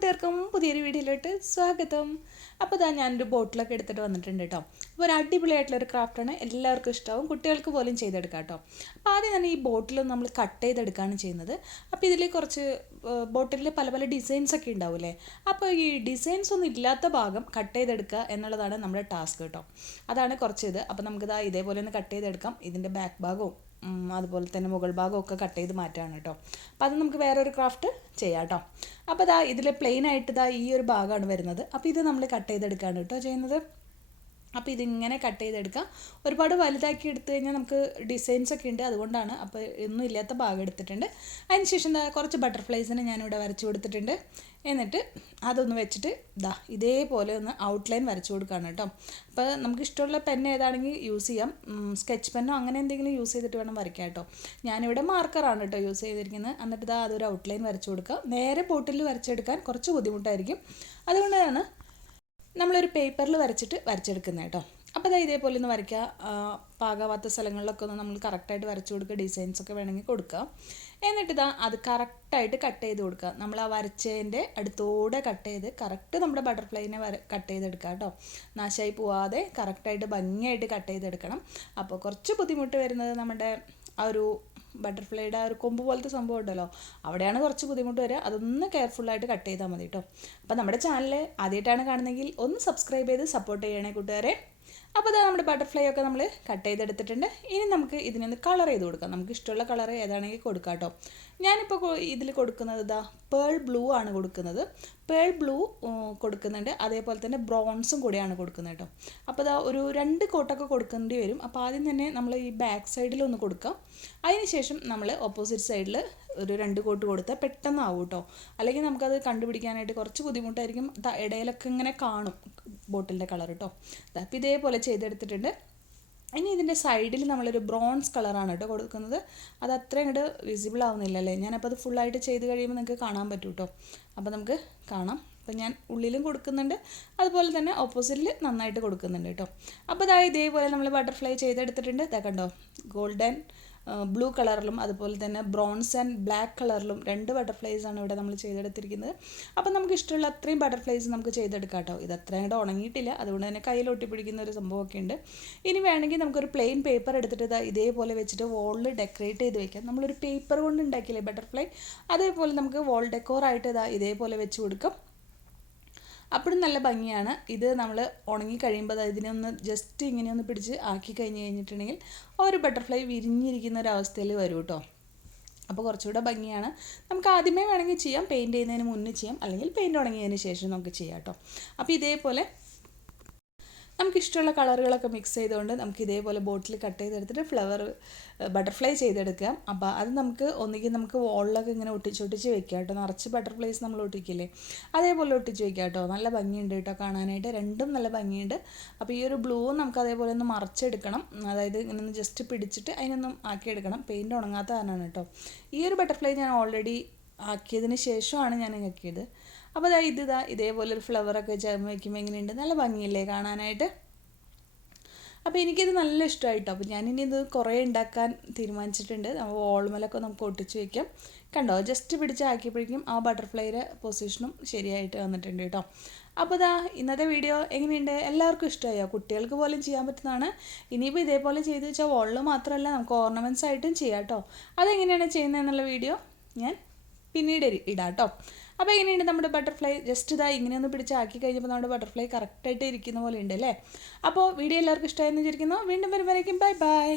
കൂട്ടുകാർക്കും പുതിയൊരു വീഡിയോയിലോട്ട് സ്വാഗതം. അപ്പോൾ ഇതാ ഞാനൊരു ബോട്ടിലൊക്കെ എടുത്തിട്ട് വന്നിട്ടുണ്ട് കേട്ടോ. അപ്പോൾ ഒരു അടിപൊളിയായിട്ടുള്ളൊരു ക്രാഫ്റ്റാണ്, എല്ലാവർക്കും ഇഷ്ടമാവും, കുട്ടികൾക്ക് പോലും ചെയ്തെടുക്കാം കേട്ടോ. അപ്പോൾ ആദ്യം തന്നെ ഈ ബോട്ടിൽ നമ്മൾ കട്ട് ചെയ്തെടുക്കുകയാണ് ചെയ്യുന്നത്. അപ്പോൾ ഇതിൽ കുറച്ച് ബോട്ടിലിൽ പല പല ഡിസൈൻസ് ഒക്കെ ഉണ്ടാവില്ലേ, അപ്പോൾ ഈ ഡിസൈൻസ് ഒന്നും ഇല്ലാത്ത ഭാഗം കട്ട് ചെയ്തെടുക്കുക എന്നുള്ളതാണ് നമ്മുടെ ടാസ്ക് കേട്ടോ. അതാണ് കുറച്ച് ഇത്. അപ്പോൾ നമുക്കിതാ ഇതേപോലെ ഒന്ന് കട്ട് ചെയ്തെടുക്കാം. ഇതിൻ്റെ ബാക്ക് ഭാഗവും അതുപോലെ തന്നെ മുകൾ ഭാഗമൊക്കെ കട്ട് ചെയ്ത് മാറ്റാണ് കേട്ടോ. അപ്പോൾ അത് നമുക്ക് വേറൊരു ക്രാഫ്റ്റ് ചെയ്യാം കേട്ടോ. അപ്പോൾ ഇതാ ഇതിൽ പ്ലെയിൻ ആയിട്ട് ഇതാ ഈ ഒരു ഭാഗമാണ് വരുന്നത്. അപ്പോൾ ഇത് നമ്മൾ കട്ട് ചെയ്തെടുക്കുകയാണ് കേട്ടോ ചെയ്യുന്നത്. അപ്പോൾ ഇതിങ്ങനെ കട്ട് ചെയ്തെടുക്കാം. ഒരുപാട് വലുതാക്കി എടുത്തു കഴിഞ്ഞാൽ നമുക്ക് ഡിസൈൻസ് ഒക്കെ ഉണ്ട്, അതുകൊണ്ടാണ്. അപ്പോൾ ഒന്നും ഇല്ലാത്ത ഭാഗം എടുത്തിട്ടുണ്ട്. അതിനുശേഷം കുറച്ച് ബട്ടർഫ്ലൈസിന് ഞാനിവിടെ വരച്ചു കൊടുത്തിട്ടുണ്ട്. എന്നിട്ട് അതൊന്ന് വെച്ചിട്ട് ഇതേപോലെ ഒന്ന് ഔട്ട്ലൈൻ വരച്ചു കൊടുക്കുകയാണ് കേട്ടോ. അപ്പോൾ നമുക്ക് ഇഷ്ടമുള്ള പെൻ ഏതാണെങ്കിൽ യൂസ് ചെയ്യാം. സ്കെച്ച് പെന്നോ അങ്ങനെ എന്തെങ്കിലും യൂസ് ചെയ്തിട്ട് വേണം വരയ്ക്കാം കേട്ടോ. ഞാനിവിടെ മാർക്കറാണ് കേട്ടോ യൂസ് ചെയ്തിരിക്കുന്നത്. എന്നിട്ട് അതൊരു ഔട്ട്ലൈൻ വരച്ചു കൊടുക്കുക. നേരെ ബോട്ടിൽ വരച്ചെടുക്കാൻ കുറച്ച് ബുദ്ധിമുട്ടായിരിക്കും, അതുകൊണ്ടാണ് നമ്മളൊരു പേപ്പറിൽ വരച്ചെടുക്കുന്നത് കേട്ടോ. അപ്പോൾ ഇതേപോലെ ഒന്ന് വരയ്ക്കുക. പാകാവാത്ത സ്ഥലങ്ങളിലൊക്കെ ഒന്ന് നമ്മൾ കറക്റ്റായിട്ട് വരച്ചു കൊടുക്കുക. ഡിസൈൻസൊക്കെ വേണമെങ്കിൽ കൊടുക്കുക. എന്നിട്ട് അത് കറക്റ്റായിട്ട് കട്ട് ചെയ്ത് കൊടുക്കുക. നമ്മൾ ആ വരച്ചതിൻ്റെ അടുത്തോടെ കട്ട് ചെയ്ത് കറക്റ്റ് നമ്മുടെ ബട്ടർഫ്ലൈനെ കട്ട് ചെയ്തെടുക്കുക കേട്ടോ. നാശമായി പോവാതെ കറക്റ്റായിട്ട് ഭംഗിയായിട്ട് കട്ട് ചെയ്തെടുക്കണം. അപ്പോൾ കുറച്ച് ബുദ്ധിമുട്ട് വരുന്നത് നമ്മുടെ ആ ഒരു ബട്ടർഫ്ലൈയുടെ ആ ഒരു കൊമ്പ് പോലത്തെ സംഭവം ഉണ്ടല്ലോ, അവിടെയാണ് കുറച്ച് ബുദ്ധിമുട്ട് വരിക. അതൊന്ന് കെയർഫുള്ളായിട്ട് കട്ട് ചെയ്താൽ മതി കേട്ടോ. അപ്പോൾ നമ്മുടെ ചാനൽ ആദ്യമായിട്ടാണ് കാണുന്നതെങ്കിൽ ഒന്ന് സബ്സ്ക്രൈബ് ചെയ്ത് സപ്പോർട്ട് ചെയ്യണേ കൂട്ടുകാരെ. അപ്പോൾ നമ്മുടെ ബട്ടർഫ്ലൈ ഒക്കെ നമ്മൾ കട്ട് ചെയ്തെടുത്തിട്ടുണ്ട്. ഇനി നമുക്ക് ഇതിനൊന്ന് കളർ ചെയ്ത് കൊടുക്കാം. നമുക്ക് ഇഷ്ടമുള്ള കളർ ഏതാണെങ്കിൽ കൊടുക്കാം കേട്ടോ. ഞാനിപ്പോൾ ഇതിൽ കൊടുക്കുന്നത് പേൾ ബ്ലൂ ആണ് കൊടുക്കുന്നത്. പേൾ ബ്ലൂ കൊടുക്കുന്നുണ്ട്, അതേപോലെ തന്നെ ബ്രോൺസും കൂടിയാണ് കൊടുക്കുന്നത് കേട്ടോ. അപ്പോൾ ഒരു 2 കോട്ടൊക്കെ കൊടുക്കേണ്ടി വരും. അപ്പോൾ ആദ്യം തന്നെ നമ്മൾ ഈ ബാക്ക് സൈഡിലൊന്ന് കൊടുക്കാം. അതിനുശേഷം നമ്മൾ ഓപ്പോസിറ്റ് സൈഡിൽ ഒരു 2 കോട്ട് കൊടുത്താൽ പെട്ടെന്ന് ആവും കേട്ടോ. അല്ലെങ്കിൽ നമുക്കത് കണ്ടുപിടിക്കാനായിട്ട് കുറച്ച് ബുദ്ധിമുട്ടായിരിക്കും. ഇടയിലൊക്കെ ഇങ്ങനെ കാണും ബോട്ടിലിൻ്റെ കളർ കേട്ടോ. അപ്പോൾ ഇതേപോലെ ചെയ്തെടുത്തിട്ടുണ്ട്. ഇനി ഇതിൻ്റെ സൈഡിൽ നമ്മളൊരു ബ്രോൺസ് കളറാണ് കേട്ടോ കൊടുക്കുന്നത്. അത് അത്രയും ഇങ്ങോട്ട് വിസിബിൾ ആവുന്നില്ലല്ലേ. ഞാനപ്പോൾ അത് ഫുള്ളായിട്ട് ചെയ്ത് കഴിയുമ്പോൾ നിങ്ങൾക്ക് കാണാൻ പറ്റും കേട്ടോ. അപ്പോൾ നമുക്ക് കാണാം. അപ്പോൾ ഞാൻ ഉള്ളിലും കൊടുക്കുന്നുണ്ട്, അതുപോലെ തന്നെ ഓപ്പോസിറ്റിൽ നന്നായിട്ട് കൊടുക്കുന്നുണ്ട് കേട്ടോ. അപ്പോൾ ഇതേപോലെ നമ്മൾ ബട്ടർഫ്ലൈ ചെയ്തെടുത്തിട്ടുണ്ട്. കണ്ടോ, ഗോൾഡൻ ബ്ലൂ കളറിലും അതുപോലെ തന്നെ ബ്രോൺസ് ആൻഡ് ബ്ലാക്ക് കളറിലും 2 ബട്ടർഫ്ലൈസാണ് ഇവിടെ നമ്മൾ ചെയ്തെടുത്തിരിക്കുന്നത്. അപ്പോൾ നമുക്ക് ഇഷ്ടമുള്ള അത്രയും ബട്ടർഫ്ലൈസ് നമുക്ക് ചെയ്തെടുക്കാം കേട്ടോ. ഇത് അത്രയും കൂടെ ഉണങ്ങിയിട്ടില്ല, അതുകൊണ്ട് തന്നെ കയ്യിൽ ഒട്ടിപ്പിടിക്കുന്ന ഒരു സംഭവമൊക്കെ ഉണ്ട്. ഇനി വേണമെങ്കിൽ നമുക്കൊരു പ്ലെയിൻ പേപ്പർ എടുത്തിട്ട് ഇതേപോലെ വെച്ചിട്ട് വോളിൽ ഡെക്കറേറ്റ് ചെയ്ത് വെക്കാം. നമ്മളൊരു പേപ്പർ കൊണ്ട് ഉണ്ടാക്കിയില്ലേ ബട്ടർഫ്ലൈ, അതേപോലെ നമുക്ക് വോൾ ഡെക്കോറായിട്ട് ഇതേപോലെ വെച്ച് കൊടുക്കാം. അപ്പോഴും നല്ല ഭംഗിയാണ്. ഇത് നമ്മൾ ഉണങ്ങി കഴിയുമ്പോൾ ഇതിനൊന്ന് ജസ്റ്റ് ഇങ്ങനെയൊന്ന് പിടിച്ച് ആക്കി കഴിഞ്ഞിട്ടുണ്ടെങ്കിൽ ഒരു ബട്ടർഫ്ലൈ വിരിഞ്ഞിരിക്കുന്ന ഒരു അവസ്ഥയിൽ വരും കേട്ടോ. അപ്പോൾ കുറച്ചുകൂടെ ഭംഗിയാണ്. നമുക്ക് ആദ്യമേ വേണമെങ്കിൽ ചെയ്യാം, പെയിൻറ്റ് ചെയ്യുന്നതിന് മുന്നേ ചെയ്യാം, അല്ലെങ്കിൽ പെയിൻറ്റ് ഉണങ്ങിയതിന് ശേഷം നമുക്ക് ചെയ്യാം കേട്ടോ. അപ്പോൾ ഇതേപോലെ നമുക്കിഷ്ടമുള്ള കളറുകളൊക്കെ മിക്സ് ചെയ്തുകൊണ്ട് നമുക്ക് ഇതേപോലെ ബോട്ടിൽ കട്ട് ചെയ്തെടുത്തിട്ട് ബട്ടർഫ്ലൈ ചെയ്തെടുക്കാം. അപ്പോൾ അത് ഒന്നുകിൽ നമുക്ക് വോളിലൊക്കെ ഇങ്ങനെ ഒട്ടിച്ച് വെക്കാം കേട്ടോ. നിറച്ച് ബട്ടർഫ്ലൈസ് നമ്മൾ ഒട്ടിക്കില്ലേ, അതേപോലെ ഒട്ടിച്ച് വെക്കാം കേട്ടോ. നല്ല ഭംഗിയുണ്ട് കേട്ടോ കാണാനായിട്ട്, രണ്ടും നല്ല ഭംഗിയുണ്ട്. അപ്പോൾ ഈ ഒരു ബ്ലൂ നമുക്ക് അതേപോലെ ഒന്ന് മറച്ചെടുക്കണം. അതായത് ഇങ്ങനെ ഒന്ന് ജസ്റ്റ് പിടിച്ചിട്ട് അതിനൊന്നും ആക്കിയെടുക്കണം. പെയിൻറ്റ് ഉണങ്ങാത്ത കാരണമാണ് കേട്ടോ. ഈ ഒരു ബട്ടർഫ്ലൈ ഞാൻ ഓൾറെഡി ആക്കിയതിന് ശേഷമാണ് ഞാൻ ആക്കിയത്. അപ്പോൾ ഇതേപോലെ ഒരു ഫ്ലവറൊക്കെ ചേർന്ന് വയ്ക്കുമ്പോൾ എങ്ങനെയുണ്ട്, നല്ല ഭംഗിയില്ലേ കാണാനായിട്ട്. അപ്പോൾ എനിക്കിത് നല്ല ഇഷ്ടമായിട്ടോ. അപ്പോൾ ഞാനിനി ഇത് കുറേ ഉണ്ടാക്കാൻ തീരുമാനിച്ചിട്ടുണ്ട്. വോൾമേലൊക്കെ നമുക്ക് ഒട്ടിച്ച് വയ്ക്കാം. കണ്ടോ, ജസ്റ്റ് പിടിച്ച് ആക്കിയപ്പോഴേക്കും ആ ബട്ടർഫ്ലൈയുടെ പൊസിഷനും ശരിയായിട്ട് വന്നിട്ടുണ്ട് കേട്ടോ. അപ്പോൾ ഇന്നത്തെ വീഡിയോ എങ്ങനെയുണ്ട്, എല്ലാവർക്കും ഇഷ്ടമായോ? കുട്ടികൾക്ക് പോലും ചെയ്യാൻ പറ്റുന്നതാണ്. ഇനിയിപ്പോൾ ഇതേപോലെ ചെയ്ത് വെച്ചാൽ വോളിൽ മാത്രമല്ല നമുക്ക് ഓർണമെൻറ്റ്സ് ആയിട്ടും ചെയ്യാം കേട്ടോ. അതെങ്ങനെയാണ് ചെയ്യുന്നതെന്നുള്ള വീഡിയോ ഞാൻ പിന്നീട് ഇടാം കേട്ടോ. അപ്പോൾ എങ്ങനെയുണ്ട് നമ്മുടെ ബട്ടർഫ്ലൈ? ജസ്റ്റ് ഇങ്ങനെയൊന്ന് പിടിച്ച് ആക്കി കഴിഞ്ഞപ്പോൾ നമ്മുടെ ബട്ടർഫ്ലൈ കറക്റ്റായിട്ട് ഇരിക്കുന്ന പോലെ ഉണ്ട് അല്ലേ. അപ്പോൾ വീഡിയോ എല്ലാവർക്കും ഇഷ്ടമായെന്ന് വിചാരിക്കുന്നു. വീണ്ടും വരുമ്പോഴേക്കും ബൈ ബൈ.